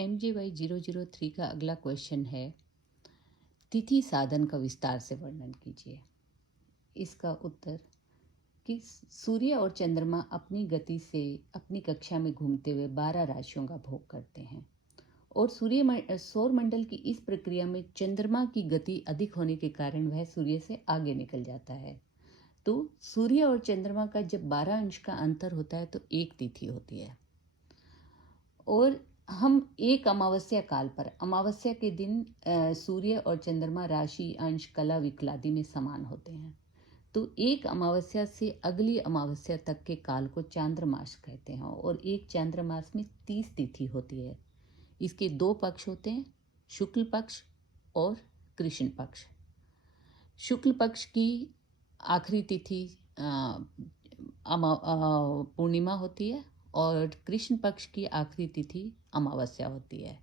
MJY 003 का अगला question है, तिथि साधन का विस्तार से वर्णन कीजिए। इसका उत्तर कि सूर्य और चंद्रमा अपनी गति से अपनी कक्षा में घूमते हुए 12 राशियों का भोग करते हैं और सौर मंडल की इस प्रक्रिया में चंद्रमा की गति अधिक होने के कारण वह सूर्य से आगे निकल जाता है। तो सूर्य और चंद्रमा का जब 12 अंश का अंतर होता है तो एक तिथि होती है और हम एक अमावस्या काल पर, अमावस्या के दिन सूर्य और चंद्रमा राशि अंश कला विकलादि में समान होते हैं। तो एक अमावस्या से अगली अमावस्या तक के काल को चांद्रमास कहते हैं और एक चांद्रमास में 30 तिथि होती है। इसके 2 पक्ष होते हैं, शुक्ल पक्ष और कृष्ण पक्ष। शुक्ल पक्ष की आखिरी तिथि पूर्णिमा होती है और कृष्ण पक्ष की आखिरी तिथि अमावस्या होती है।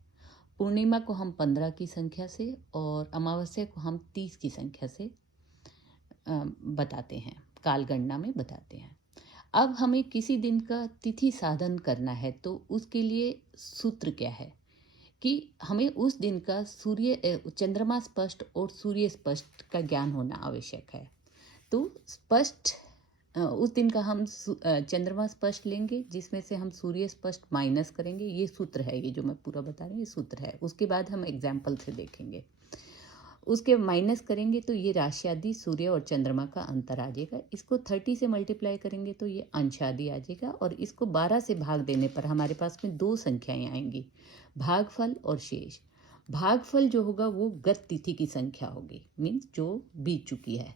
पूर्णिमा को हम 15 की संख्या से और अमावस्या को हम 30 की संख्या से बताते हैं, काल गणना में बताते हैं। अब हमें किसी दिन का तिथि साधन करना है तो उसके लिए सूत्र क्या है कि हमें उस दिन का चंद्रमा स्पष्ट और सूर्य स्पष्ट का ज्ञान होना आवश्यक है। तो स्पष्ट उस दिन का हम चंद्रमा स्पष्ट लेंगे, जिसमें से हम सूर्य स्पष्ट माइनस करेंगे। ये सूत्र है, ये जो मैं पूरा बता रही हूँ ये सूत्र है। उसके बाद हम एग्जाम्पल से देखेंगे, उसके माइनस करेंगे तो ये राशि आदि सूर्य और चंद्रमा का अंतर आ जाएगा। इसको 30 से मल्टीप्लाई करेंगे तो ये अंश आदि आ जाएगा और इसको 12 से भाग देने पर हमारे पास में 2 संख्याएं आएंगी, भागफल और शेष। भागफल जो होगा वो गत तिथि की संख्या होगी, मीन्स जो बीत चुकी है,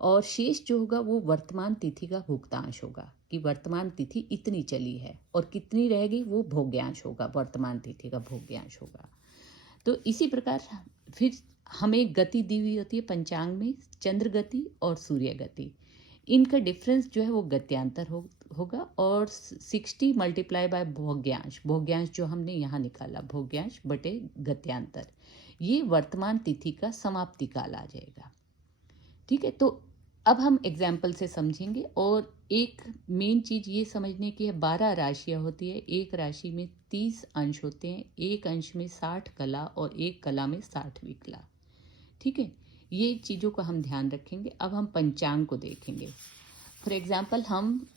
और शेष जो होगा वो वर्तमान तिथि का भुगतांश होगा कि वर्तमान तिथि इतनी चली है और कितनी रहेगी वो भोग्यांश होगा, वर्तमान तिथि का भोग्यांश होगा। तो इसी प्रकार फिर हमें गति दी हुई होती है पंचांग में, चंद्र गति और सूर्य गति। इनका डिफरेंस जो है वो गत्यांतर होगा और 60 मल्टीप्लाई बाय भोग्यांश, भोग्यांश जो हमने यहाँ निकाला, भोग्यांश बटे गत्यांतर, ये वर्तमान तिथि का समाप्ति काल आ जाएगा। ठीक है, तो अब हम एग्जाम्पल से समझेंगे और एक मेन चीज़ ये समझने की है, 12 राशियाँ होती है, एक राशि में 30 अंश होते हैं, एक अंश में 60 कला और एक कला में 60 विकला। ठीक है, ये चीज़ों का हम ध्यान रखेंगे। अब हम पंचांग को देखेंगे। फॉर एग्जाम्पल हम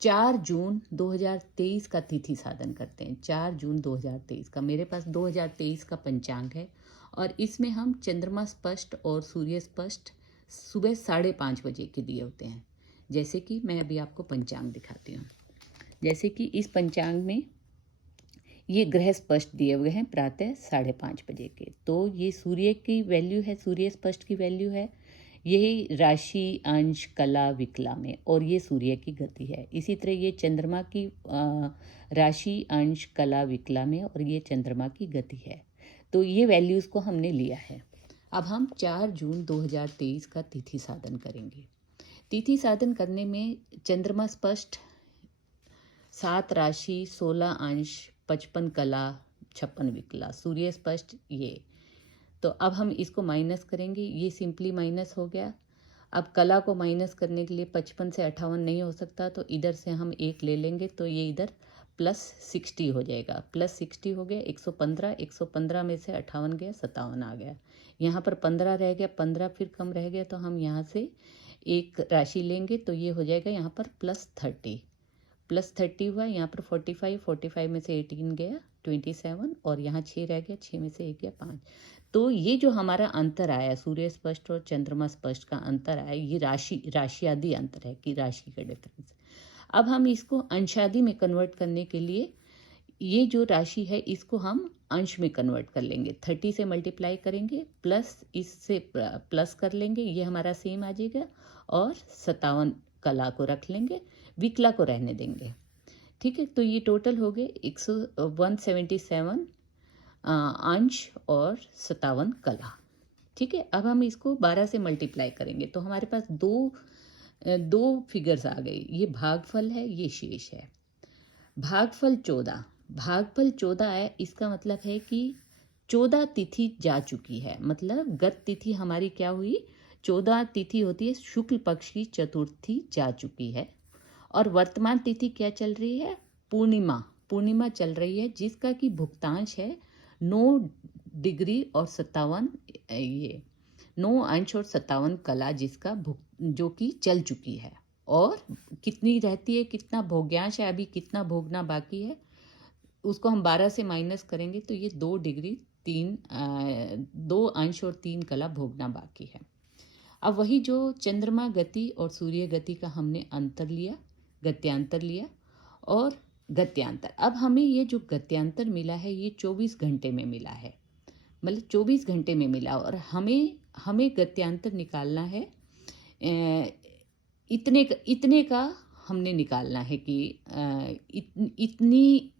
4 जून 2023 का तिथि साधन करते हैं। 4 जून 2023 का, मेरे पास 2023 का पंचांग है और इसमें हम चंद्रमा स्पष्ट और सूर्य स्पष्ट सुबह 5:30 बजे के दिए होते हैं। जैसे कि मैं अभी आपको पंचांग दिखाती हूँ। जैसे कि इस पंचांग में ये ग्रह स्पष्ट दिए हुए हैं प्रातः 5:30 बजे के, तो ये सूर्य की वैल्यू है, सूर्य स्पष्ट की वैल्यू है, यही राशि अंश कला विकला में, और ये सूर्य की गति है। इसी तरह ये चंद्रमा की राशि अंश कला विकला में और ये चंद्रमा की गति है। तो ये वैल्यूज़ को हमने लिया है। अब हम 4 जून 2023 का तिथि साधन करेंगे। तिथि साधन करने में चंद्रमा स्पष्ट 7 राशि 16 अंश 55 कला 56 विकला, सूर्य स्पष्ट ये। तो अब हम इसको माइनस करेंगे, ये सिंपली माइनस हो गया। अब कला को माइनस करने के लिए 55 से 58 नहीं हो सकता, तो इधर से हम 1 ले लेंगे तो ये इधर +60 हो जाएगा। +60 हो गया, 115, 115 में से 58 गया, 57 आ गया। यहाँ पर 15 रह गया, 15 फिर कम रह गया तो हम यहाँ से एक राशि लेंगे तो ये हो जाएगा यहाँ पर +30 हुआ। यहाँ पर 45 में से 18 गया 27 और यहाँ 6 रह गया, 6 में से 1 गया 5। तो ये जो हमारा अंतर आया, सूर्य स्पष्ट और चंद्रमा स्पष्ट का अंतर आया, ये राशि आदि अंतर है कि राशि का डिफरेंस। अब हम इसको अंशादि में कन्वर्ट करने के लिए ये जो राशि है इसको हम अंश में कन्वर्ट कर लेंगे। 30 से मल्टीप्लाई करेंगे प्लस इससे प्लस कर लेंगे, ये हमारा सेम आ जाएगा, और 57 कला को रख लेंगे, विकला को रहने देंगे। ठीक है, तो ये टोटल हो गए 177 अंश और 57 कला। ठीक है, अब हम इसको 12 से मल्टीप्लाई करेंगे तो हमारे पास दो फिगर्स आ गई, ये भागफल है, ये शेष है। भागफल 14 है, इसका मतलब है कि 14 तिथि जा चुकी है, मतलब गत तिथि हमारी क्या हुई, 14 तिथि होती है शुक्ल पक्ष की चतुर्थी जा चुकी है और वर्तमान तिथि क्या चल रही है, पूर्णिमा पूर्णिमा चल रही है जिसका कि भुक्तांश है 9 डिग्री और 57 जिसका जो कि चल चुकी है। और कितनी रहती है, कितना भोग्यांश है, अभी कितना भोगना बाकी है उसको हम 12 से माइनस करेंगे तो ये 2 डिग्री 2 अंश और 3 कला भोगना बाकी है। अब वही जो चंद्रमा गति और सूर्य गति का हमने अंतर लिया, गत्यांतर लिया और गत्यांतर। अब हमें ये जो गत्यांतर मिला है ये 24 घंटे में मिला है, मतलब 24 घंटे में मिला और हमें गत्यांतर निकालना है। इतने का हमने निकालना है कि इतनी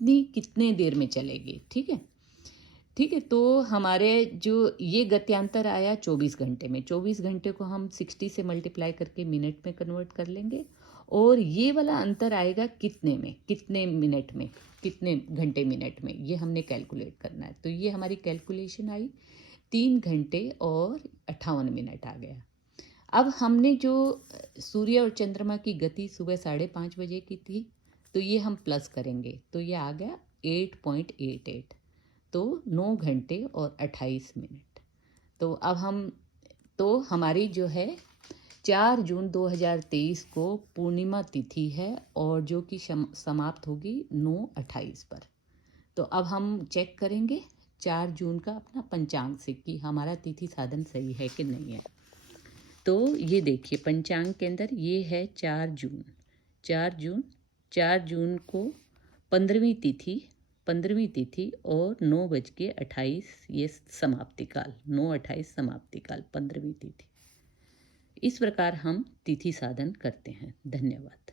कितने देर में चलेगी। ठीक है, ठीक है। तो हमारे जो ये गत्यांतर आया 24 घंटे में, 24 घंटे को हम 60 से मल्टीप्लाई करके मिनट में कन्वर्ट कर लेंगे और ये वाला अंतर आएगा कितने में, कितने मिनट में, कितने घंटे मिनट में, ये हमने कैलकुलेट करना है। तो ये हमारी कैलकुलेशन आई 3 घंटे और 58 मिनट आ गया। अब हमने जो सूर्य और चंद्रमा की गति सुबह 5:30 बजे की थी तो ये हम प्लस करेंगे तो ये आ गया 8.88, तो 9 घंटे और 28 मिनट। तो हमारी जो है 4 जून 2023 को पूर्णिमा तिथि है और जो कि समाप्त होगी 9:28 पर। तो अब हम चेक करेंगे 4 जून का अपना पंचांग से कि हमारा तिथि साधन सही है कि नहीं है। तो ये देखिए पंचांग के अंदर ये है 4 जून को 15वीं तिथि और 9:28 ये समाप्ति काल, 9:28 समाप्ति काल, 15वीं तिथि। इस प्रकार हम तिथि साधन करते हैं। धन्यवाद।